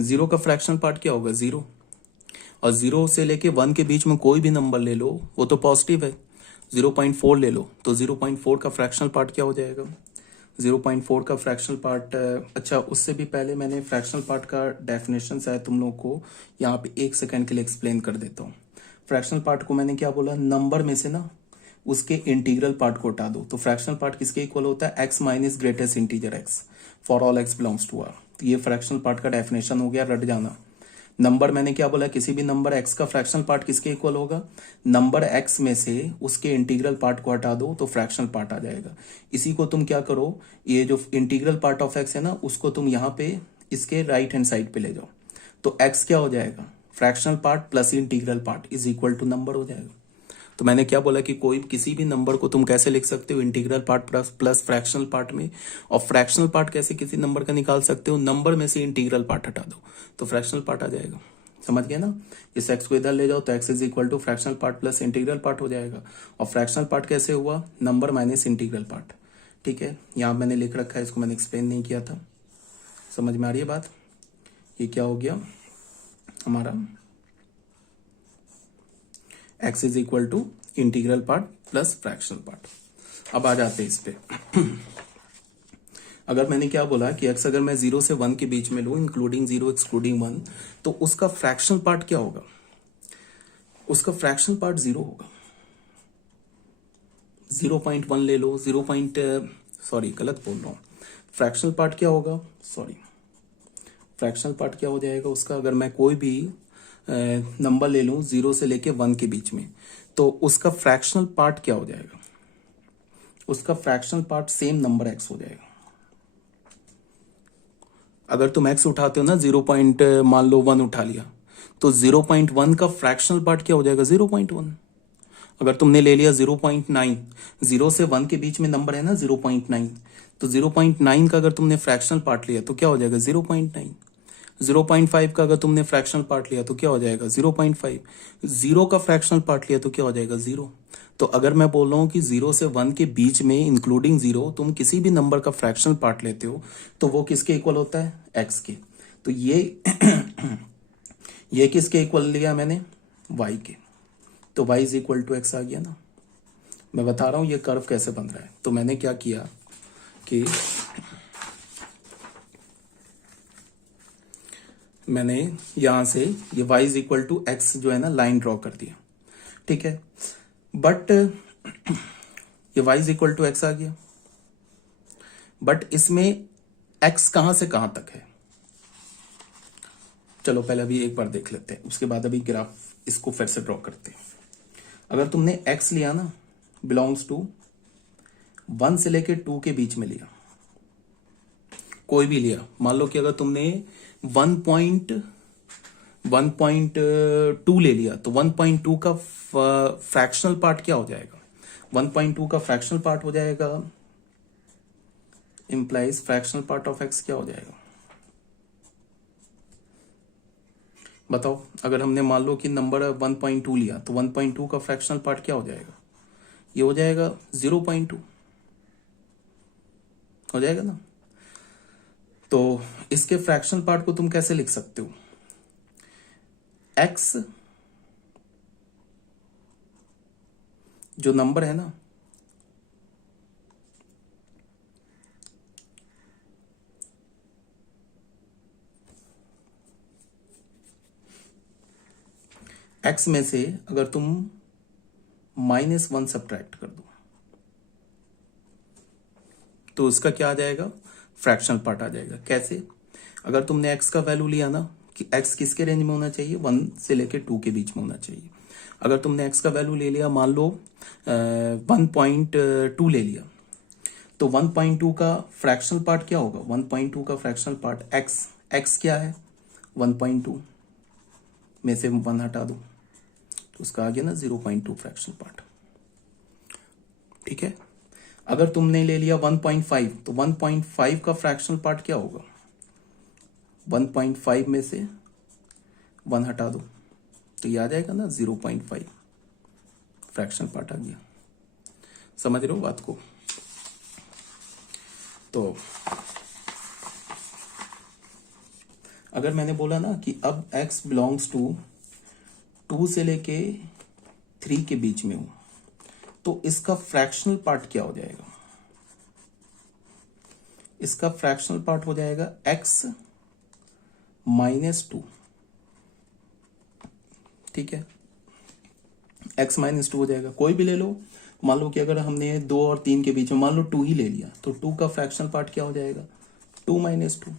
Zero का fractional part क्या होगा, जीरो। और जीरो से लेके 1 के बीच में कोई भी नंबर ले लो वो तो पॉजिटिव है। 0.4 ले लो तो 0.4 का फ्रैक्शनल पार्ट क्या हो जाएगा, 0.4 का फ्रैक्शनल पार्ट। अच्छा, उससे भी पहले मैंने फ्रैक्शनल पार्ट का डेफिनेशन शायद तुम लोग को यहाँ पे 1 सेकंड के लिए एक्सप्लेन कर देता हूँ। फ्रैक्शनल पार्ट को मैंने क्या बोला, नंबर में से ना उसके इंटीग्रल पार्ट को हटा दो। तो फ्रैक्शनल पार्ट किसके इक्वल होता है, x minus greatest integer x for all x belongs to r। तो ये फ्रैक्शनल पार्ट का डेफिनेशन हो गया, रट जाना। नंबर मैंने क्या बोला, किसी भी नंबर x का फ्रैक्शनल पार्ट किसके इक्वल होगा, नंबर x में से उसके इंटीग्रल पार्ट को हटा दो तो फ्रैक्शनल पार्ट आ जाएगा। इसी को तुम क्या करो, ये जो इंटीग्रल पार्ट ऑफ x है ना उसको तुम यहाँ पे इसके राइट हैंड साइड पे ले जाओ। तो x क्या हो जाएगा, fractional part plus integral part is equal to number हो जाएगा। तो मैंने क्या बोला कि कोई किसी भी नंबर को तुम कैसे लिख सकते हो, integral part plus fractional part में। और फ्रैक्शनल पार्ट कैसे किसी नंबर का निकाल सकते हो, नंबर में से इंटीग्रल पार्ट हटा दो तो फ्रैक्शनल पार्ट आ जाएगा। समझ गए ना, इस एक्स को इधर ले जाओ तो x is equal to fractional part plus integral part हो जाएगा। और फ्रैक्शनल पार्ट कैसे हुआ, नंबर माइनस इंटीग्रल पार्ट। ठीक है, यहाँ मैंने लिख रखा है, इसको मैंने एक्सप्लेन नहीं किया था। समझ में आ रही है बात, ये क्या हो गया हमारा, x is equal to integral part plus fractional part. अब आ जाते हैं इस पे। अगर मैंने क्या बोला कि x अगर मैं 0 से 1 के बीच में लूं, इंक्लूडिंग 0 एक्सक्लूडिंग 1, तो उसका फ्रैक्शनल पार्ट क्या होगा, उसका फ्रैक्शनल पार्ट 0 होगा। 0.1 ले लो, सॉरी गलत बोल रहा हूं, फ्रैक्शनल पार्ट क्या होगा, सॉरी फ्रैक्शनल पार्ट क्या हो जाएगा उसका, अगर मैं कोई भी नंबर ले लूं 0 से लेके 1 के बीच में, तो उसका फ्रैक्शनल पार्ट क्या हो जाएगा, उसका fractional part same number x हो जाएगा। अगर तुम x उठाते हो ना, 0 पॉइंट मान लो 1 उठा लिया, तो 0.1 का फ्रैक्शनल पार्ट क्या हो जाएगा, 0.1। अगर तुमने ले लिया 0.9, 0 से 1 के बीच में नंबर है ना 0.9, तो 0.9 का अगर तुमने फ्रैक्शनल पार्ट लिया तो क्या हो जाएगा 0.9। 0.5 का अगर तुमने फ्रैक्शनल पार्ट लिया तो क्या हो जाएगा 0.5। 0 का फ्रैक्शनल पार्ट लिया तो क्या हो जाएगा 0। तो अगर मैं बोल रहा हूं कि 0 से 1 के बीच में इंक्लूडिंग 0 तुम किसी भी नंबर का फ्रैक्शनल पार्ट लेते हो तो वो किसके इक्वल होता है, x के। तो ये किसके इक्वल लिया मैंने, y के। तो y is equal to X आ गया ना। मैं बता रहा हूं ये कर्व कैसे बन रहा है। तो मैंने क्या किया कि मैंने यहां से ये y is equal to x जो है ना लाइन ड्रॉ कर दिया, ठीक है। बट ये y is equal to X आ गया, बट इसमें x कहां से कहां तक है, चलो पहले अभी एक बार देख लेते हैं, उसके बाद अभी ग्राफ इसको फिर से ड्रॉ करते हैं। अगर तुमने x लिया ना बिलोंग्स टू 1 से लेके 2 के बीच में लिया, कोई भी लिया, मान लो कि अगर तुमने 1.2 ले लिया तो 1.2 का फ्रैक्शनल पार्ट क्या हो जाएगा, 1.2 का फ्रैक्शनल पार्ट हो जाएगा, implies fractional part of x क्या हो जाएगा, बताओ। अगर हमने मान लो कि नंबर 1.2 लिया तो 1.2 का फ्रैक्शनल पार्ट क्या हो जाएगा, ये हो जाएगा 0.2 हो जाएगा ना। तो इसके फ्रैक्शनल पार्ट को तुम कैसे लिख सकते हो, x जो नंबर है ना, x में से अगर तुम -1 सब्ट्रैक्ट कर दो तो उसका क्या आ जाएगा, फ्रैक्शनल पार्ट आ जाएगा। कैसे, अगर तुमने x का वैल्यू लिया ना कि x किसके रेंज में होना चाहिए, 1 से लेके 2 के बीच में होना चाहिए। अगर तुमने x का वैल्यू ले लिया मान लो 1.2 ले लिया, तो 1.2 का फ्रैक्शनल पार्ट क्या होगा, 1.2 का फ्रैक्शनल पार्ट x क्या है 1.2 में से 1 हटा दो तो उसका आ गया ना 0.2 फ्रैक्शनल पार्ट, ठीक है। अगर तुमने ले लिया 1.5 तो 1.5 का फ्रैक्शनल पार्ट क्या होगा, 1.5 में से 1 हटा दो तो ये आ जाएगा ना 0.5 फ्रैक्शनल पार्ट आ गया। समझ रहे हो बात को। तो अगर मैंने बोला ना कि अब x बिलोंग्स टू 2 से लेके 3 के बीच में हो, तो इसका फ्रैक्शनल पार्ट क्या हो जाएगा? इसका फ्रैक्शनल पार्ट हो जाएगा x -2। ठीक है, x -2 हो जाएगा। कोई भी ले लो, मान लो कि अगर हमने 2 और 3 के बीच में मान लो 2 ही ले लिया, तो 2 का फ्रैक्शनल पार्ट क्या हो जाएगा? 2 -2,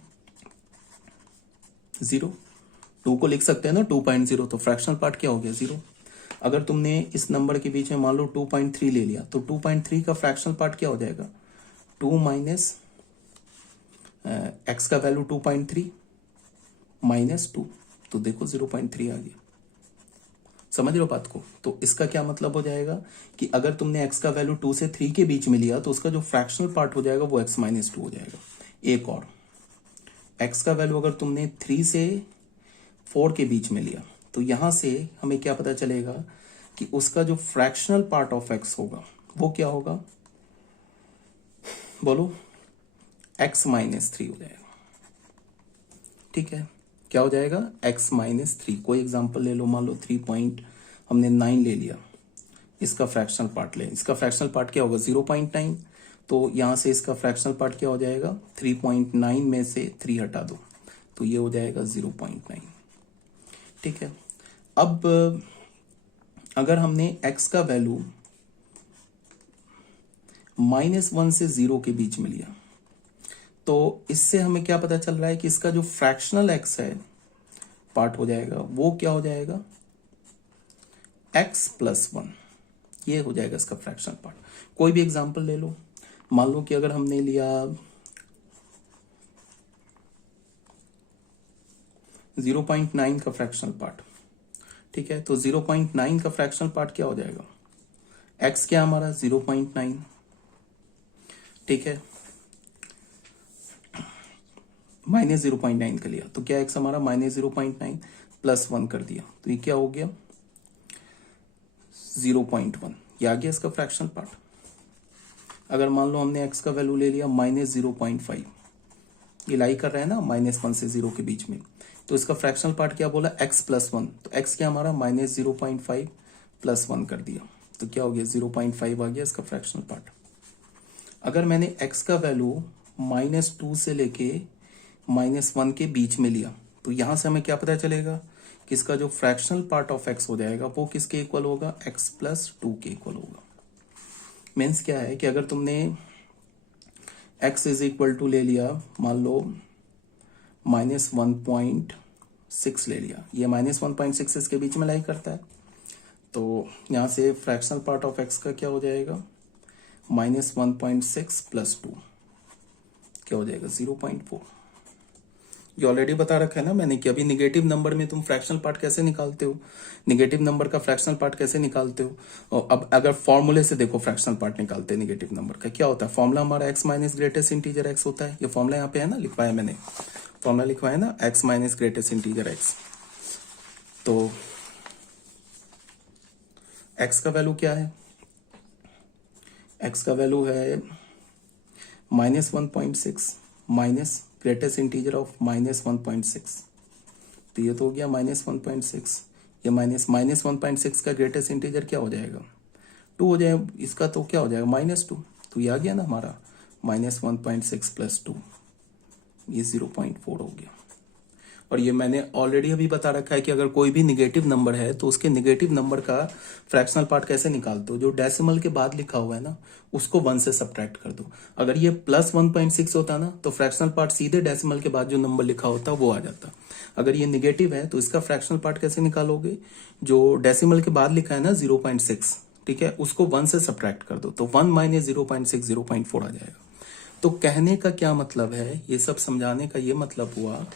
0। 2 को लिख सकते हैं ना 2.0, तो फ्रैक्शनल पार्ट क्या हो गया? 0। अगर तुमने इस नंबर के बीच में मान लो 2.3 ले लिया, तो 2.3 का फ्रैक्शनल पार्ट क्या हो जाएगा? 2 माइनस x का वैल्यू 2.3 -2, तो देखो 0.3 आ गया। समझ रहे हो बात को? तो इसका क्या मतलब हो जाएगा कि अगर तुमने x का वैल्यू 2 से 3 के बीच में लिया, तो उसका जो फ्रैक्शनल पार्ट हो जाएगा वो x -2 हो जाएगा। एक और, x का वैल्यू अगर तुमने 3 से 4 के बीच में लिया, तो यहां से हमें क्या पता चलेगा कि उसका जो फ्रैक्शनल पार्ट ऑफ x होगा वो क्या होगा? बोलो, x -3 हो जाएगा। ठीक है, क्या हो जाएगा? x -3। कोई एग्जांपल ले लो, मान लो 3.9 ले लिया, इसका फ्रैक्शनल पार्ट ले, इसका फ्रैक्शनल पार्ट क्या होगा? 0.9। तो यहां से इसका फ्रैक्शनल पार्ट क्या हो जाएगा? 3.9 में से 3 हटा दो, तो ये हो जाएगा 0.9। ठीक है, अब अगर हमने x का वैल्यू -1 से 0 के बीच में लिया, तो इससे हमें क्या पता चल रहा है कि इसका जो फ्रैक्शनल x है पार्ट हो जाएगा वो क्या हो जाएगा? x + 1, ये हो जाएगा इसका फ्रैक्शनल पार्ट। कोई भी एग्जांपल ले लो, मान लो कि अगर हमने लिया 0.9 का फ्रैक्शनल पार्ट। ठीक है, तो 0.9 का फ्रैक्शनल पार्ट क्या हो जाएगा? x क्या हमारा? 0.9। ठीक है, -0.9 का लिया, तो क्या x हमारा -0.9 + 1 कर दिया, तो ये क्या हो गया? 0.1। ये आ गया इसका फ्रैक्शनल पार्ट। अगर मान लो हमने x का वैल्यू ले लिया -0.5, ये लाई कर रहा है ना -1 से 0 के बीच में, तो इसका फ्रैक्शनल पार्ट क्या बोला? x + 1। तो x क्या हमारा? -0.5 + 1 कर दिया, तो क्या हो गया? 0.5 आ गया इसका फ्रैक्शनल पार्ट। अगर मैंने x का वैल्यू -2 से लेके -1 के बीच में लिया, तो यहां से हमें क्या पता चलेगा कि इसका जो फ्रैक्शनल पार्ट ऑफ x हो जाएगा वो किसके इक्वल होगा? x + 2 के इक्वल होगा। मीन्स क्या है कि अगर तुमने x = ले लिया, मान लो -1.6 ले लिया, ये -1.6 इसके बीच में लाई करता है, तो यहां से फ्रैक्शनल पार्ट ऑफ x का क्या हो जाएगा? -1.6 + 2 क्या हो जाएगा? 0.4। ये ऑलरेडी बता रखा है ना मैंने कि अभी निगेटिव नंबर में तुम फ्रैक्शनल पार्ट कैसे निकालते हो, निगेटिव नंबर का फ्रैक्शनल पार्ट कैसे निकालते हो। और अब अगर फॉर्मूले से देखो फ्रैक्शनल पार्ट निकालते हैं निगेटिव नंबर का, क्या होता है? फॉर्मूला हमारा x - ग्रेटेस्ट इंटीजर x होता है। ये फॉर्मूला यहाँ पे है ना, लिखवाया मैंने, फॉर्मूला लिखवाया ना, x - ग्रेटेस्ट इंटीजर x। तो x का वैल्यू क्या है? x का वैल्यू है -1.6 माइनस ग्रेटेस्ट इंटीजर ऑफ -1.6, तो ये तो हो गया -1.6। ये -1.6 का ग्रेटेस्ट इंटीजर क्या हो जाएगा? 2 हो जाएगा, इसका तो क्या हो जाएगा? -2। तो ये आ गया ना हमारा -1.6 + 2, ये 0.4 हो गया। और ये मैंने ऑलरेडी अभी बता रखा है कि अगर कोई भी निगेटिव नंबर है तो उसके निगेटिव नंबर का फ्रैक्शनल पार्ट कैसे निकालते हो? जो डेसिमल के बाद लिखा हुआ है ना, उसको 1 से सब्ट्रैक्ट कर दो। अगर ये +1.6 होता ना, तो फ्रैक्शनल पार्ट सीधे डेसिमल के बाद जो नंबर लिखा होता वो आ जाता। अगर ये निगेटिव है तो इसका फ्रैक्शनल पार्ट कैसे निकालोगे? जो डेसिमल के बाद लिखा है ना 0.6, ठीक है, उसको 1 से सब्ट्रैक्ट कर दो, तो 1 - 0.6 0.4 आ जाएगा। तो कहने का क्या मतलब है, ये सब समझाने का ये मतलब हुआ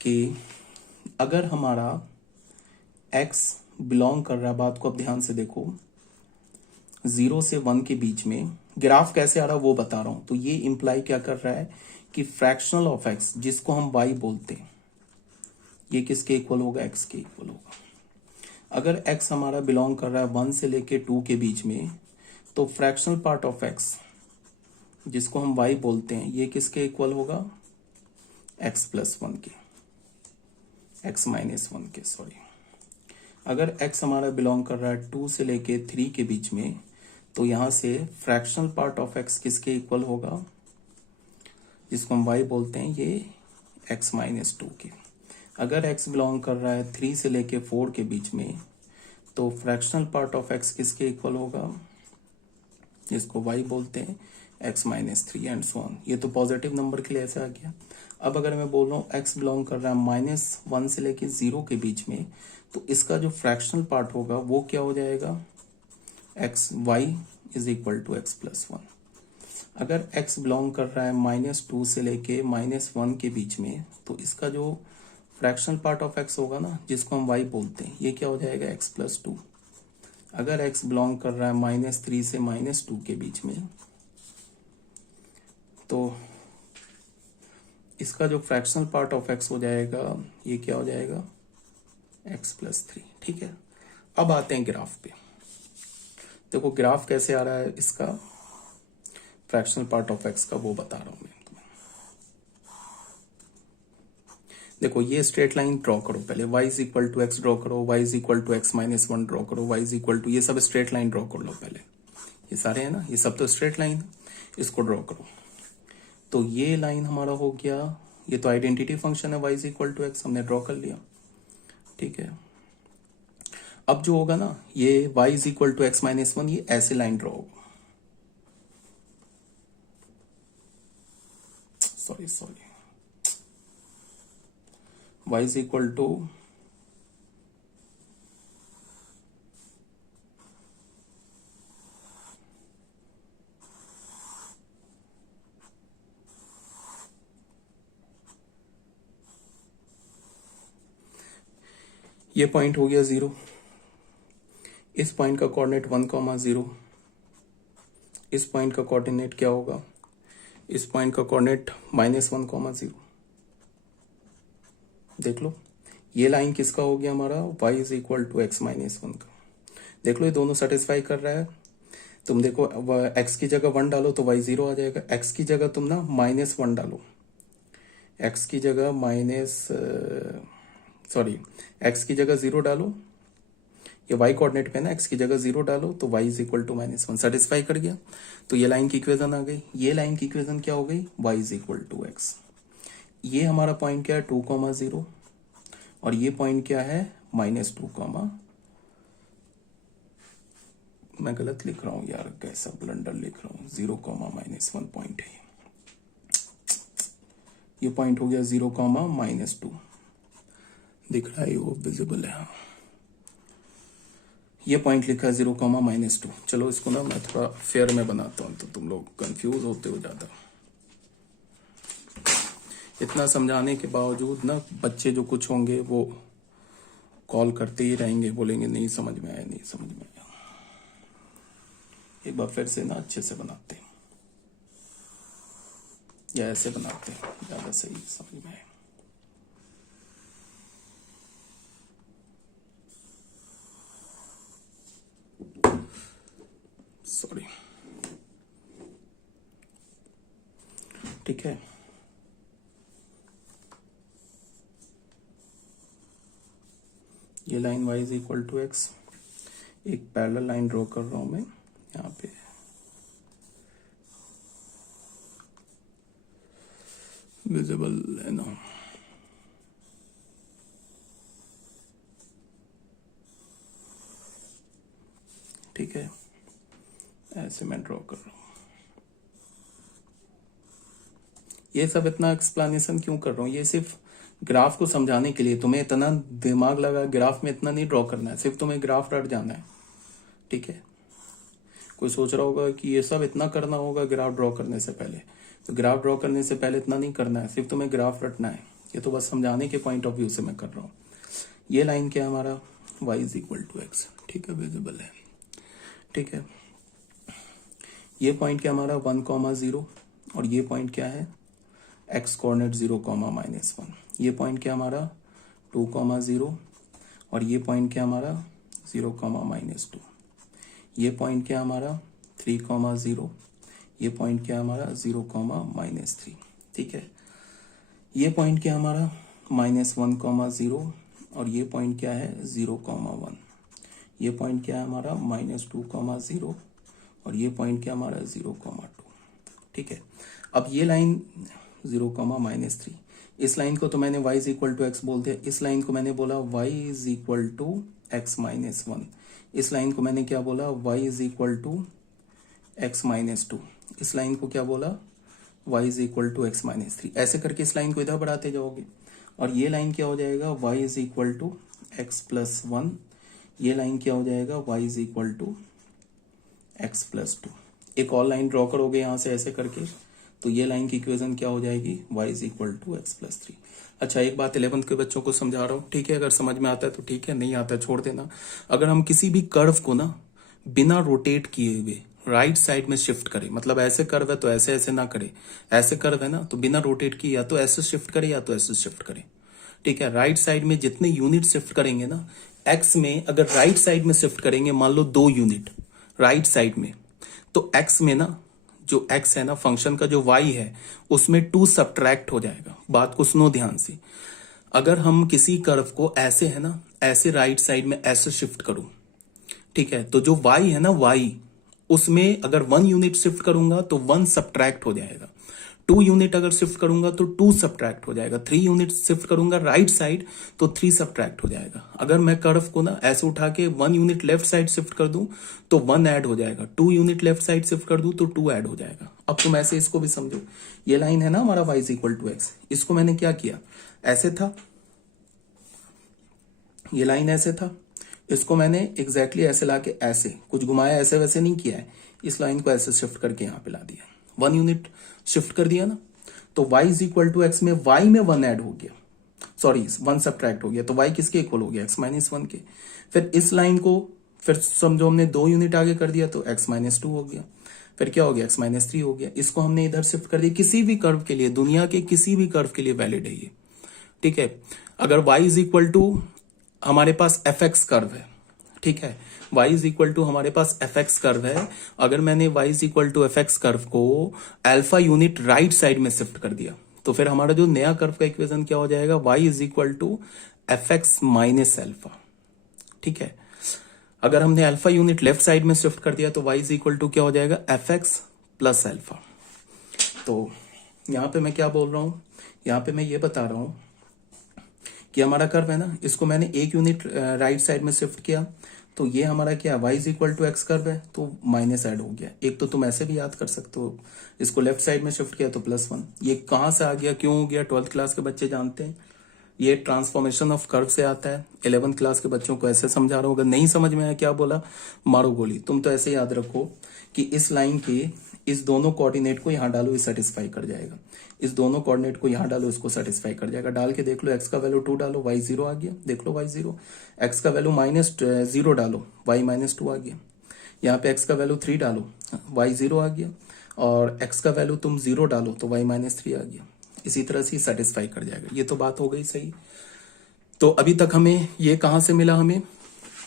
कि अगर हमारा x बिलोंग कर रहा है, बात को अब ध्यान से देखो, 0 से 1 के बीच में, ग्राफ कैसे आ रहा है वो बता रहा हूं। तो ये इंप्लाई क्या कर रहा है कि फ्रैक्शनल ऑफ x, जिसको हम y बोलते हैं, ये किसके इक्वल होगा? x के इक्वल होगा। अगर x हमारा बिलोंग कर रहा है 1 से लेके 2 के बीच में, तो फ्रैक्शनल पार्ट ऑफ x, जिसको हम y बोलते हैं, ये किसके इक्वल होगा? x + 1 के। x माइनस वन के, सॉरी, अगर x हमारा बिलोंग कर रहा है 2 से लेके 3 के बीच में, तो यहां से फ्रैक्शनल पार्ट ऑफ x किसके इक्वल होगा, जिसको हम y बोलते हैं, ये x माइनस टू के। अगर x बिलोंग कर रहा है 3 से लेके 4 के बीच में, तो फ्रैक्शनल पार्ट ऑफ x किसके इक्वल होगा, जिसको y बोलते हैं x minus three and so on. ये तो पॉजिटिव नंबर के लिए ऐसे आ गया। अब अगर मैं बोल रहा हूँ x बिलोंग कर रहा है -1 से लेके 0 के बीच में, तो इसका जो फ्रैक्शनल पार्ट होगा वो क्या हो जाएगा, y is equal to x plus one. अगर x बिलोंग कर रहा है -2 से लेके -1 के बीच में, तो इसका जो फ्रैक्शनल पार्ट ऑफ x होगा ना, जिसको हम y बोलते हैं, ये क्या हो जाएगा, x प्लस टू। अगर x बिलोंग कर रहा है -3 से -2 के बीच में, तो इसका जो फ्रैक्शनल पार्ट ऑफ x हो जाएगा, ये क्या हो जाएगा, x प्लस थ्री। ठीक है, अब आते हैं ग्राफ पे। देखो ग्राफ कैसे आ रहा है इसका, फ्रैक्शनल पार्ट ऑफ x का वो बता रहा हूं मैं तुम्हें। देखो ये स्ट्रेट लाइन ड्रॉ करो पहले, y is equal to x draw करो, y is equal to x minus one draw करो, y इज इक्वल टू, ये सब स्ट्रेट लाइन ड्रॉ कर लो पहले। ये सारे है ना, ये सब तो स्ट्रेट लाइन, इसको ड्रॉ करो। तो ये लाइन हमारा हो गया, ये तो आइडेंटिटी फंक्शन है, y is equal to x, हमने ड्रॉ कर लिया। ठीक है, अब जो होगा ना, ये y is equal to x minus one, ये ऐसे लाइन ड्रॉ होगा, sorry y is equal to ये पॉइंट हो गया 0, इस पॉइंट का कोऑर्डिनेट 1,0, इस पॉइंट का कोऑर्डिनेट क्या होगा, इस पॉइंट का कोऑर्डिनेट -1,0। देख लो ये लाइन किसका हो गया हमारा, y is equal to x minus one का। देख लो ये दोनों सेटिस्फाई कर रहा है। तुम देखो x की जगह 1 डालो तो y 0 आ जाएगा, x की जगह तुम ना -1 डालो, x की जगह x की जगह 0 डालो, ये y कोऑर्डिनेट पे ना, x की जगह 0 डालो तो y is equal to -1, satisfy कर गया। तो ये लाइन की इक्वेशन आ गई। ये लाइन की इक्वेशन क्या हो गई, y is equal to x. ये हमारा पॉइंट क्या है, 2,0, और ये पॉइंट क्या है, -2, मैं गलत लिख रहा हूं यार, कैसा ब्लंडर लिख रहा हूं, 0,-1 पॉइंट है ये पॉइंट हो गया 0,-2, दिख रहा है, वो विजिबल है। ये पॉइंट लिखा है 0,-2। चलो इसको ना मैं थोड़ा फेयर में बनाता हूं, तो तुम लोग कंफ्यूज होते हो ज्यादा। इतना समझाने के बावजूद ना बच्चे जो कुछ होंगे वो कॉल करते ही रहेंगे, बोलेंगे नहीं समझ में आया, नहीं समझ में आया। एक बार फिर से ना अच्छे से बनाते हैं, या ऐसे बनाते हैं, ज्यादा सही समझ में आए। सॉरी, ठीक है। ये line y is equal to x, एक पैरेलल लाइन ड्रॉ कर रहा हूं मैं यहाँ पे, विजिबल है ना, ठीक है, ऐसे मैं ड्रॉ कर रहा हूं। ये सब इतना एक्सप्लेनेशन क्यों कर रहा हूं, ये सिर्फ ग्राफ को समझाने के लिए। तुम्हें इतना दिमाग लगा ग्राफ में इतना नहीं ड्रॉ करना है, सिर्फ तुम्हें ग्राफ रट जाना है। ठीक है, कोई सोच रहा होगा कि ये सब इतना करना होगा ग्राफ ड्रॉ करने से पहले, तो ग्राफ ड्रॉ करने से पहले इतना नहीं करना है, सिर्फ तुम्हें ग्राफ रटना है। ये तो बस समझाने के पॉइंट ऑफ व्यू से मैं कर रहा हूँ। ये लाइन क्या है हमारा, y is equal to x, ठीक है, विजिबल है। ठीक है, ये पॉइंट क्या हमारा 1,0, और ये पॉइंट क्या है, x कोऑर्डिनेट 0,-1। ये पॉइंट क्या हमारा 2,0, और ये पॉइंट क्या हमारा 0,-2। ये पॉइंट क्या हमारा 3,0, ये पॉइंट क्या हमारा 0,-3। ठीक है, ये पॉइंट क्या हमारा -1, 0 और ये पॉइंट क्या है 0, 1। ये पॉइंट क्या है हमारा -2, 0 और ये पॉइंट क्या हमारा 0, 2। ठीक है, अब ये लाइन 0, -3, इस लाइन को तो मैंने y is equal to x बोल दिया, इस लाइन को मैंने बोला y is equal to x-1, इस लाइन को मैंने क्या बोला y is equal to x-2, इस लाइन को क्या बोला y is equal to x-3। ऐसे करके इस लाइन को इधर बढ़ाते जाओगे और ये लाइन क्या हो जाएगा y is equal to x+1, ये लाइन क्या हो जाएगा y is equal to x+2। एक और लाइन ड्रॉ करोगे यहां से ऐसे करके, तो ये लाइन की इक्वेशन क्या हो जाएगी y is equal to x+3। अच्छा, एक बात 11th के बच्चों को समझा रहा हूँ, ठीक है, अगर समझ में आता है तो ठीक है, नहीं आता है छोड़ देना। अगर हम किसी भी कर्व को ना बिना रोटेट किए हुए राइट साइड में शिफ्ट करें, मतलब ऐसे कर्व है तो ऐसे ऐसे ना करे, ऐसे कर्व है ना तो बिना रोटेट किए या तो ऐसे शिफ्ट करे या तो ऐसे शिफ्ट करे। ठीक है, राइट साइड में जितने यूनिट शिफ्ट करेंगे ना, एक्स में अगर राइट साइड में शिफ्ट करेंगे, मान लो 2 यूनिट राइट साइड में, तो एक्स में ना जो एक्स है ना फंक्शन का जो वाई है उसमें 2 सब्ट्रैक्ट हो जाएगा। बात को सुनो ध्यान से, अगर हम किसी कर्व को ऐसे है ना ऐसे राइट साइड में ऐसे शिफ्ट करूं, ठीक है, तो जो वाई है ना वाई उसमें अगर 1 यूनिट शिफ्ट करूंगा तो 1 सब्ट्रैक्ट हो जाएगा, 2 यूनिट अगर शिफ्ट करूंगा तो 2 सब्ट्रैक्ट हो जाएगा, 3 यूनिट शिफ्ट करूंगा राइट साइड तो 3 सब्ट्रैक्ट हो जाएगा। अगर मैं कर्व को ना ऐसे उठा के 1 यूनिट लेफ्ट साइड शिफ्ट कर दूं तो 1 ऐड हो जाएगा, 2 यूनिट लेफ्ट साइड शिफ्ट कर दूं तो 2 ऐड हो जाएगा। अब तुम ऐसे इसको भी समझो, ये लाइन है ना हमारा y is equal to x, इसको मैंने क्या किया ऐसे था, ये लाइन ऐसे था, इसको मैंने एग्जैक्टली ऐसे लाके ऐसे कुछ घुमाया, ऐसे वैसे नहीं किया है, इस लाइन को ऐसे शिफ्ट करके यहां पे ला दिया, 1 यूनिट शिफ्ट कर दिया ना, तो y is equal to x में y में 1 ऐड हो गया, सॉरी 1 सब्ट्रैक्ट हो गया, तो y किसके इक्वल हो गया x-1 के। फिर इस लाइन को फिर समझो हमने 2 यूनिट आगे कर दिया तो x-2 हो गया, फिर क्या हो गया x-3 हो गया, इसको हमने इधर शिफ्ट कर दिया। किसी भी कर्व के लिए, दुनिया के किसी भी कर्व के लिए वैलिड है ये, ठीक है। अगर y इज इक्वल टू हमारे पास fx कर्व है, ठीक है, y इज इक्वल टू हमारे पास fx कर्व है, अगर मैंने y is equal to fx curve को अल्फा यूनिट राइट साइड में शिफ्ट कर दिया तो फिर हमारा जो नया कर्व का इक्वेशन क्या हो जाएगा y is equal to fx minus alpha. ठीक है, अगर हमने अल्फा यूनिट लेफ्ट साइड में शिफ्ट कर दिया तो y इज इक्वल टू क्या हो जाएगा fx प्लस अल्फा। तो यहां पे मैं क्या बोल रहा हूं, यहां पे मैं ये बता रहा हूं कि हमारा कर्व है ना, इसको मैंने 1 यूनिट राइट साइड में शिफ्ट किया तो ये हमारा क्या y is equal to x curve है तो माइनस ऐड हो गया। एक तो तुम ऐसे भी याद कर सकते हो, इसको लेफ्ट साइड में शिफ्ट किया तो +1। ये कहां से आ गया, क्यों हो गया, 12th क्लास के बच्चे जानते हैं, ये ट्रांसफॉर्मेशन ऑफ कर्व से आता है। 11th क्लास के बच्चों को ऐसे समझा रहा हूँ, अगर नहीं समझ में आया क्या बोला मारो गोली। तुम तो ऐसे याद रखो कि इस लाइन के इस दोनों कोऑर्डिनेट को यहां डालो, ये सेटिस्फाई कर जाएगा, इस दोनों कोऑर्डिनेट को यहां डालो, इसको सेटिस्फाई कर जाएगा। डाल के देख लो, x का वैल्यू 2 डालो, y 0 आ गया, देख लो y 0, x का वैल्यू -0 डालो, y -2 आ गया, यहाँ पे x का वैल्यू 3 डालो, y 0 आ गया, और x का वैल्यू तुम 0 डालो तो y -3 आ गया। इसी तरह से सेटिस्फाई कर जाएगा। ये तो बात हो गई सही। तो अभी तक हमें ये कहां से मिला, हमें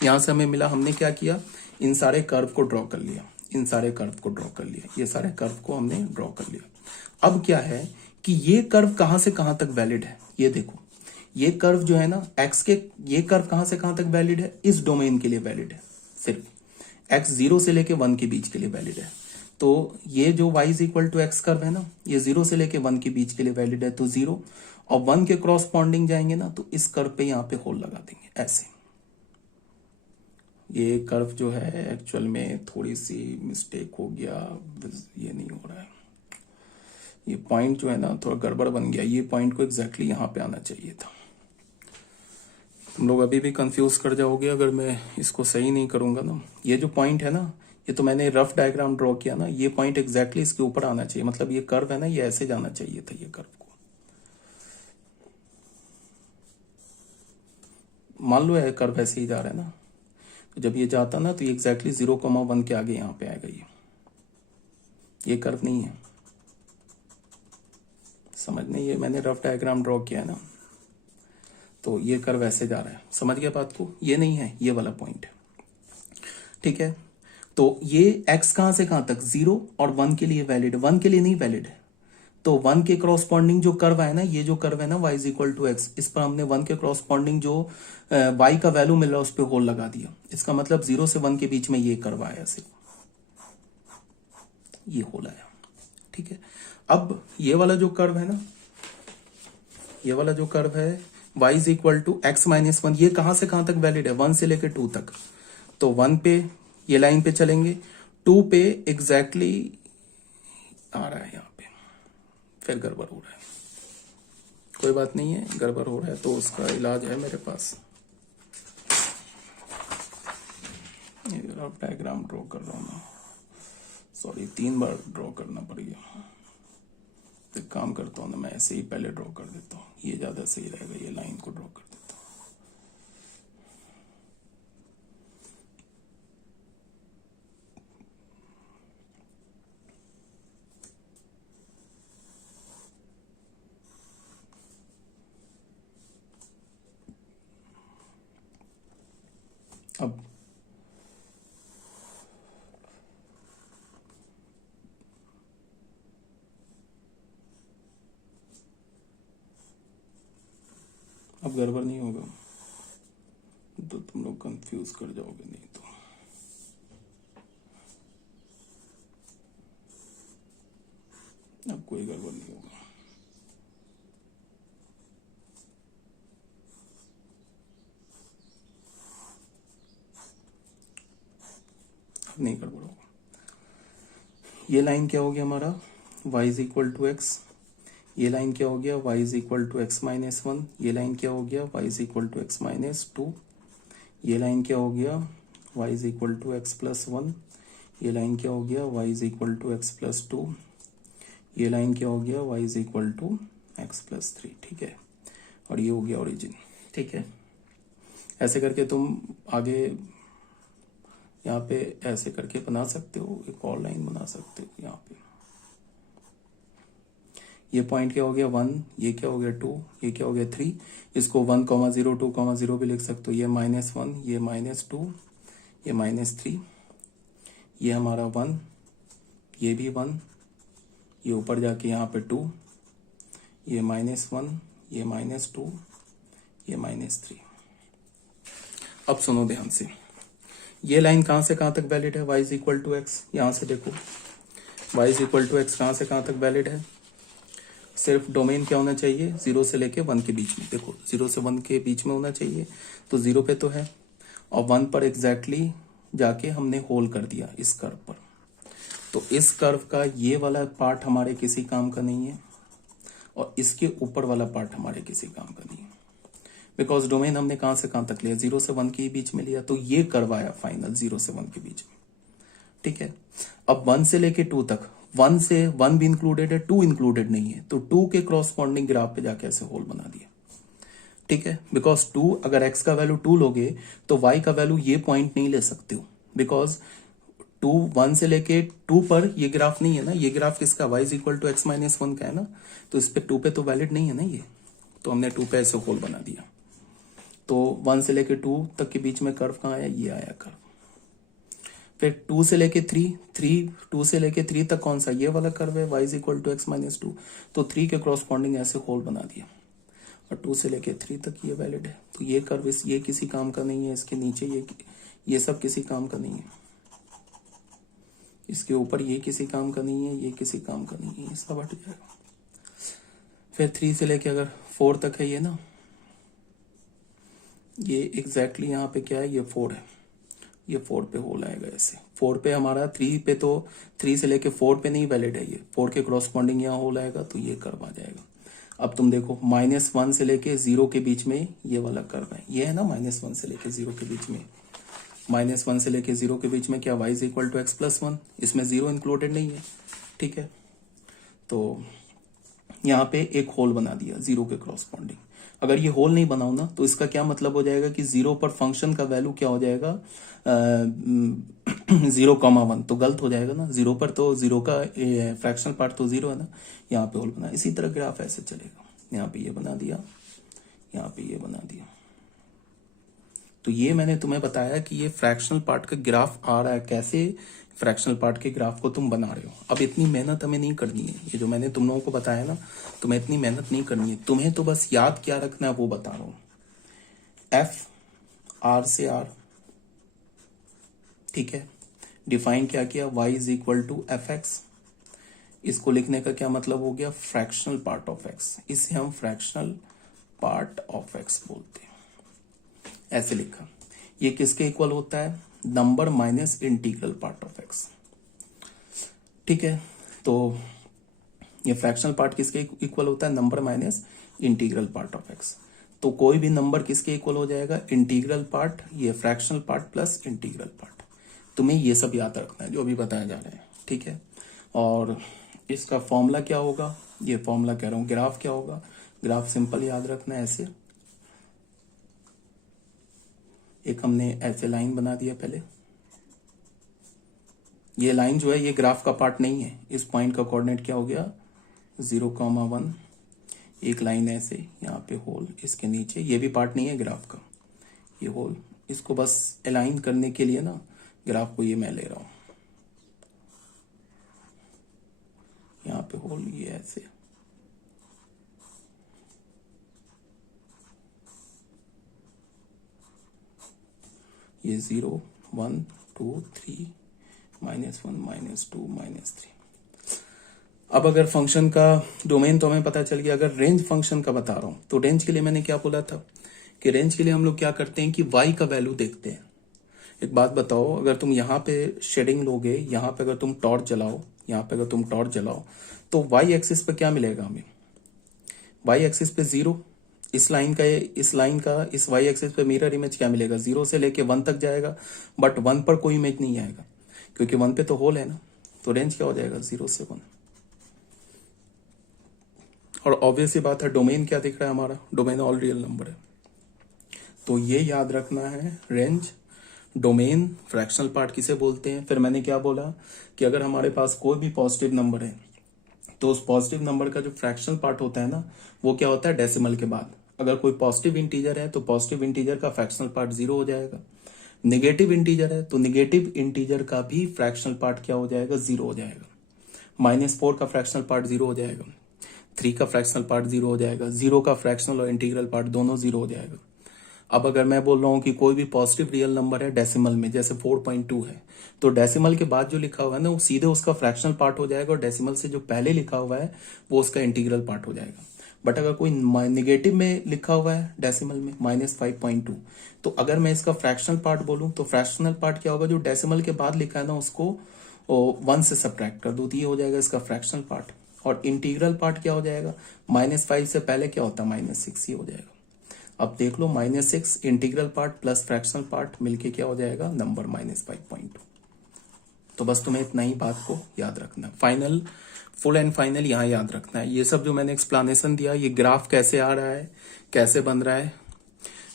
यहां से हमें मिला, हमने क्या किया, इन सारे कर्व को ड्रॉ कर लिया, इन सारे कर्व को ड्रॉ कर लिया, ये सारे कर्व को हमने ड्रॉ कर लिया। अब क्या है कि ये कर्व कहां से कहां तक वैलिड है, ये देखो, ये कर्व जो है ना एक्स के, ये कर्व कहां से कहां तक वैलिड है, इस डोमेन के लिए वैलिड है, सिर्फ एक्स 0 से लेके 1 के बीच के लिए वैलिड है। तो ये जो y is equal to x curve है ना, ये 0 से लेके 1 के बीच के लिए वैलिड है, तो 0 और 1 के क्रॉसपॉन्डिंग जाएंगे ना तो इस कर्व पे यहाँ पे होल लगा देंगे ऐसे। ये कर्व जो है एक्चुअल में थोड़ी सी मिस्टेक हो गया, ये नहीं हो रहा है, ये पॉइंट जो है ना थोड़ा गड़बड़ बन गया, ये पॉइंट को एग्जैक्टली यहाँ पे आना चाहिए था। तुम लोग अभी भी कंफ्यूज कर जाओगे अगर मैं इसको सही नहीं करूंगा ना। ये जो पॉइंट है ना, ये तो मैंने रफ डायग्राम ड्रॉ किया ना, ये पॉइंट एग्जैक्टली इसके ऊपर आना चाहिए, मतलब ये कर्व है ना, ये ऐसे जाना चाहिए था ये कर्व को। मान लो ये कर्व ऐसे ही जा रहा है ना, तो जब ये जाता ना तो ये एग्जैक्टली 0,1 के आगे यहाँ पे आएगा, ये कर्व नहीं है, समझने, ये मैंने रफ डायग्राम ड्रॉ किया है ना, तो ये कर्व ऐसे जा रहा है, समझ गया बात को, ये नहीं है, ये वाला पॉइंट है। ठीक है, तो ये x कहां से कहां तक, 0 और 1 के लिए वैलिड, 1 के लिए नहीं वैलिड है, तो 1 के क्रॉसपॉन्डिंग जो कर्व है ना, ये जो कर्व है ना y is equal to x, इस पर हमने 1 के क्रॉसपॉन्डिंग जो y का वैल्यू मिल रहा है उस पर होल लगा दिया। इसका मतलब 0 से 1 के बीच में ये कर्व आया, सिर्फ ये होल आया। ठीक है, अब ये वाला जो कर्व है ना, ये वाला जो कर्व है y is equal to x minus 1, ये कहां से कहां तक वैलिड है, 1 से लेकर 2 तक। तो 1 पे ये लाइन पे चलेंगे, 2 पे एग्जैक्टली आ रहा है, यहाँ पे फिर गड़बड़ हो रहा है। कोई बात नहीं है, गड़बड़ हो रहा है तो उसका इलाज है मेरे पास। डायग्राम ड्रॉ कर रहा हूँ मैं, सॉरी 3 बार ड्रॉ करना पड़ गया। तो काम करता हूँ ना, मैं ऐसे ही पहले ड्रॉ कर देता हूँ, ये ज्यादा सही रहेगा, ये लाइन को ड्रॉ कर देता हूँ। अब गड़बड़ नहीं होगा तो तुम लोग कंफ्यूज कर जाओगे, नहीं तो अब कोई गड़बड़ नहीं होगा। अब नहीं गड़बड़ होगा। ये लाइन क्या हो गया हमारा, y is equal to x, ये लाइन क्या हो गया, y is equal to x minus 1, ये लाइन क्या हो गया, y is equal to x minus 2, ये लाइन क्या हो गया, y is equal to x plus 1, ये लाइन क्या हो गया, y is equal to x plus 2, ये लाइन क्या हो गया, y is equal to x plus 3। ठीक है, और ये हो गया ओरिजिन। ठीक है, ऐसे करके तुम आगे यहाँ पे ऐसे करके बना सकते हो, एक और लाइन बना सकते हो। यहाँ पे ये पॉइंट क्या हो गया 1, ये क्या हो गया 2, ये क्या हो गया 3, इसको 1,0 2,0 भी लिख सकते हो। ये -1, ये -2, ये -3, ये हमारा 1, ये भी 1, ये ऊपर जाके यहाँ पे 2, ये -1, ये -2, ये -3। अब सुनो ध्यान से, ये लाइन कहां से कहां तक वैलिड है, y is equal to x, यहां से देखो y is equal to x कहां से कहां तक वैलिड है। सिर्फ डोमेन क्या होना चाहिए, 0 से लेके 1 के बीच में। देखो 0 से 1 के बीच में होना चाहिए, तो 0 पे तो है, और 1 पर एग्जैक्टली जाके हमने होल कर दिया इस कर्व पर। तो इस कर्व का ये वाला पार्ट हमारे किसी काम का नहीं है, और इसके ऊपर वाला पार्ट हमारे किसी काम का नहीं है, बिकॉज डोमेन हमने कहां से कहां तक लिया, 0 से 1 के बीच में लिया, तो ये कर्व आया फाइनल 0 से 1 के बीच में। ठीक है, अब 1 से लेके 2 तक, 1 से 1 भी इंक्लूडेड है, 2 इंक्लूडेड नहीं है, तो 2 के क्रॉसपॉन्डिंग ग्राफ पे जाके ऐसे होल बना दिया। ठीक है, बिकॉज 2, अगर x का वैल्यू 2 लोगे तो y का वैल्यू ये पॉइंट नहीं ले सकते हो, बिकॉज 2 1 से लेके 2 पर ये ग्राफ नहीं है ना, ये ग्राफ किसका, y is equal to x minus 1 का है ना, तो इस पे 2 पे तो वैलिड नहीं है ना ये, तो हमने 2 पे ऐसे होल बना दिया। तो 1 से लेके 2 तक के बीच में कर्व कहाँ आया, ये आया कर्व। फिर 2 से लेके 2 से लेके 3 तक कौन सा, ये वाला कर्व है, y is equal to x minus 2, तो 3 के क्रॉसपॉन्डिंग ऐसे होल बना दिया, और 2 से लेके 3 तक ये वैलिड है। तो ये कर्व ये किसी काम का नहीं है, इसके नीचे ये सब किसी काम का नहीं है, इसके ऊपर ये किसी काम का नहीं है, ये किसी काम का नहीं है, ये सब हट जाएगा। फिर 3 से लेके अगर 4 तक है ये ना, ये एग्जैक्टली यहाँ पे क्या है, ये 4 है, ये 4 पे होल आएगा ऐसे। 4 पे हमारा 3 पे, तो 3 से लेके 4 पे नहीं वैलिड है ये, 4 के क्रॉसपॉन्डिंग यहाँ होल आएगा, तो ये कर्व आ जाएगा। अब तुम देखो -1 से लेके 0 के बीच में ये वाला कर्व है, ये है ना -1 से लेके 0 के बीच में, -1 से लेके 0 के बीच में क्या, y is equal to x plus 1, इसमें 0 इंक्लूडेड नहीं है। ठीक है, तो यहाँ पे एक होल बना दिया 0 के क्रॉसपॉन्डिंग। अगर ये होल नहीं बनाओ ना, तो इसका क्या मतलब हो जाएगा कि 0 पर फंक्शन का वैल्यू क्या हो जाएगा, 0,1, तो गलत हो जाएगा ना, 0 पर तो 0 का फ्रैक्शनल पार्ट तो 0 है ना, यहाँ पे होल बना। इसी तरह ग्राफ ऐसे चलेगा, यहाँ पे ये बना दिया, यहाँ पे ये बना दिया। तो ये मैंने तुम्हें बताया कि ये फ्रैक्शनल पार्ट का ग्राफ आ रहा है कैसे, फ्रैक्शनल पार्ट के ग्राफ को तुम बना रहे हो। अब इतनी मेहनत हमें नहीं करनी है, ये जो मैंने तुम लोगों को बताया ना, तुम्हें इतनी मेहनत नहीं करनी है, तुम्हें तो बस याद क्या रखना है वो बता रहा हूं। एफ आर से आर, ठीक है, डिफाइन क्या किया, y is equal to f x. इसको लिखने का क्या मतलब हो गया, फ्रैक्शनल पार्ट ऑफ x, इसे हम फ्रैक्शनल पार्ट ऑफ x बोलते हैं, ऐसे लिखा। ये किसके इक्वल होता है, number minus integral part of x, ठीक है। तो ये फ्रैक्शनल पार्ट किसके इक्वल होता है, number minus integral part of x। तो कोई भी नंबर किसके इक्वल हो जाएगा, इंटीग्रल पार्ट, ये fractional part plus integral part. तुम्हें ये सब याद रखना है जो अभी बताया जा रहा है, ठीक है। और इसका फॉर्मूला क्या होगा, ये फॉर्मूला कह रहा हूं, ग्राफ क्या होगा, ग्राफ सिंपल याद रखना है ऐसे। एक हमने ऐसे लाइन बना दिया पहले, ये लाइन जो है ये ग्राफ का पार्ट नहीं है, इस पॉइंट का कोऑर्डिनेट क्या हो गया 0,1। एक लाइन ऐसे यहाँ पे होल, इसके नीचे, ये भी पार्ट नहीं है ग्राफ का, ये होल, इसको बस अलाइन करने के लिए ना ग्राफ को ये मैं ले रहा हूं, यहाँ पे होल, ये ऐसे, ये 0 1 2 3 -1 -2 -3। अब अगर फंक्शन का डोमेन तो हमें पता चल गया, अगर रेंज फंक्शन का बता रहा हूं तो रेंज के लिए मैंने क्या बोला था कि रेंज के लिए हम लोग क्या करते हैं कि y का वैल्यू देखते हैं। एक बात बताओ, अगर तुम यहाँ पे शेडिंग लोगे, यहाँ पे अगर तुम टॉर्च जलाओ, यहाँ पे अगर तुम टॉर्च जलाओ तो y एक्सिस पे क्या मिलेगा हमें, y एक्सिस पे 0, इस लाइन का इस y एक्सिस पे मिरर इमेज क्या मिलेगा, 0 से लेके 1 तक जाएगा, बट 1 पर कोई इमेज नहीं आएगा क्योंकि 1 पे तो होल है ना। तो रेंज क्या हो जाएगा 0 से 1। और ऑब्वियस ही बात है, डोमेन क्या दिख रहा है हमारा, डोमेन ऑल रियल नंबर है। तो ये याद रखना है, रेंज, डोमेन, फ्रैक्शनल पार्ट किसे बोलते हैं। फिर मैंने क्या बोला कि अगर हमारे पास कोई भी पॉजिटिव नंबर है तो उस पॉजिटिव नंबर का जो फ्रैक्शनल पार्ट होता है ना, वो क्या होता है, डेसिमल के बाद। अगर कोई पॉजिटिव इंटीजर है तो पॉजिटिव इंटीजर का फ्रैक्शनल पार्ट 0 हो जाएगा। नेगेटिव इंटीजर है तो नेगेटिव इंटीजर का भी फ्रैक्शनल पार्ट क्या हो जाएगा, 0 हो जाएगा। -4 का फ्रैक्शनल पार्ट 0 हो जाएगा, 3 का फ्रैक्शनल पार्ट 0 हो जाएगा, 0 का फ्रैक्शनल और इंटीग्रल पार्ट दोनों 0 हो जाएगा। अब अगर मैं बोल रहा हूं कि कोई भी पॉजिटिव रियल नंबर है डेसिमल में, जैसे 4.2 है, तो डेसिमल के बाद जो लिखा हुआ है ना वो सीधे उसका फ्रैक्शनल पार्ट हो जाएगा, और डेसिमल से जो पहले लिखा हुआ है वो उसका इंटीग्रल पार्ट हो जाएगा। बट अगर कोई नेगेटिव में लिखा हुआ है डेसिमल में -5.2, तो अगर मैं इसका फ्रैक्शनल पार्ट बोलूं तो फ्रैक्शनल पार्ट क्या होगा, जो डेसिमल के बाद लिखा है ना उसको 1 से सब्ट्रैक्ट कर दो, तो ये हो जाएगा इसका फ्रैक्शनल पार्ट। और इंटीग्रल पार्ट क्या हो जाएगा, -5 से पहले क्या होता है, -6 ही हो जाएगा। अब देख लो, -6 integral part plus fractional part मिलके क्या हो जाएगा, नंबर -5.2। तो बस तुम्हें इतना ही बात को याद रखना, फाइनल, फुल एंड फाइनल यहाँ याद रखना है। ये सब जो मैंने एक्सप्लेनेशन दिया, ये ग्राफ कैसे आ रहा है, कैसे बन रहा है,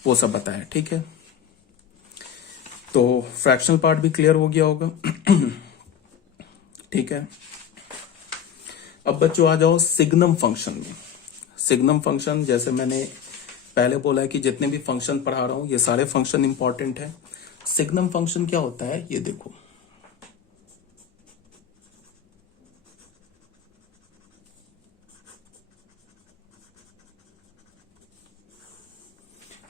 वो सब बताया, ठीक है। तो फ्रैक्शनल पार्ट भी क्लियर हो गया होगा ठीक है। अब बच्चों आ जाओ सिग्नम फंक्शन में। सिग्नम फंक्शन, जैसे मैंने पहले बोला है कि जितने भी फंक्शन पढ़ा रहा हूं ये सारे फंक्शन इंपॉर्टेंट है। सिग्नम फंक्शन क्या होता है, ये देखो,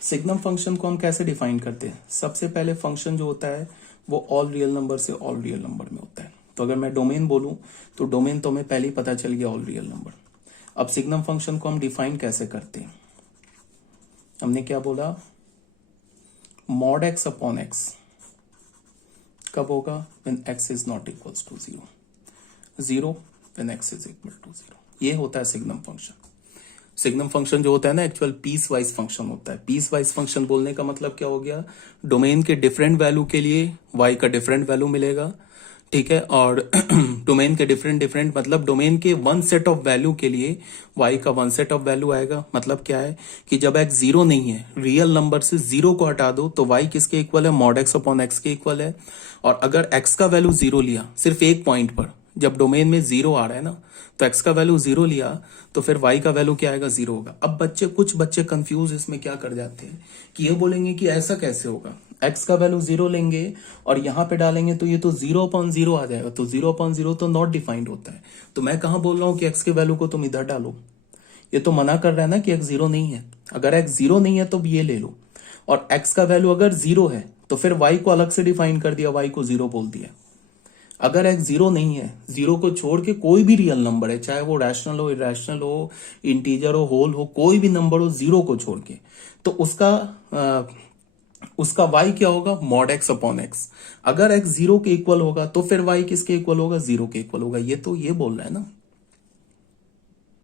सिग्नम फंक्शन को हम कैसे डिफाइन करते हैं। सबसे पहले फंक्शन जो होता है वो ऑल रियल नंबर से ऑल रियल नंबर में होता है। तो अगर मैं डोमेन बोलूं तो डोमेन तो हमें पहले ही पता चल गया, ऑल रियल नंबर। अब सिग्नम फंक्शन को हम डिफाइन कैसे करते हैं, हमने क्या बोला, mod x अपॉन x कब होगा, when x is not equals to 0, 0 when x is equal to 0। ये होता है सिग्नम फंक्शन। सिग्नम फंक्शन जो होता है ना, एक्चुअल पीस वाइज फंक्शन होता है। पीस वाइज फंक्शन बोलने का मतलब क्या हो गया, डोमेन के डिफरेंट वैल्यू के लिए y का डिफरेंट वैल्यू मिलेगा, ठीक है। और डोमेन के डिफरेंट मतलब डोमेन के वन सेट ऑफ वैल्यू के लिए y का वन सेट ऑफ वैल्यू आएगा। मतलब क्या है कि जब x 0 नहीं है, रियल नंबर से 0 को हटा दो तो y किसके इक्वल है, mod x अपॉन x के इक्वल है। और अगर x का वैल्यू 0 लिया सिर्फ एक पॉइंट पर, जब डोमेन में 0 आ रहा है ना, तो x का वैल्यू 0 लिया तो फिर y का वैल्यू क्या आएगा, 0 होगा। अब कुछ बच्चे कंफ्यूज इसमें क्या कर जाते हैं कि ये बोलेंगे कि ऐसा कैसे होगा, एक्स का वैल्यू 0 लेंगे और यहां पे डालेंगे तो ये तो 0/0 आ जाएगा, तो 0/0 तो नॉट डिफाइंड होता है। तो मैं कहां बोल रहा हूं कि एक्स के वैल्यू को तुम इधर डालो, ये तो मना कर रहा है ना कि एक्स 0 नहीं है। अगर एक्स 0 नहीं है तो ये ले लो, और एक्स का वैल्यू अगर 0 है तो फिर वाई को अलग से डिफाइन कर दिया, वाई को 0 बोल दिया। अगर एक्स 0 नहीं है, 0 को छोड़ के कोई भी रियल नंबर है, चाहे वो रैशनल हो, इरेशनल हो, इंटीजर हो, होल हो, कोई भी नंबर हो 0 को छोड़ के, तो उसका y क्या होगा, मॉड x अपॉन एक्स। अगर x 0 के इक्वल होगा तो फिर y किसके इक्वल होगा, 0 के इक्वल होगा। ये तो ये बोल रहा है ना।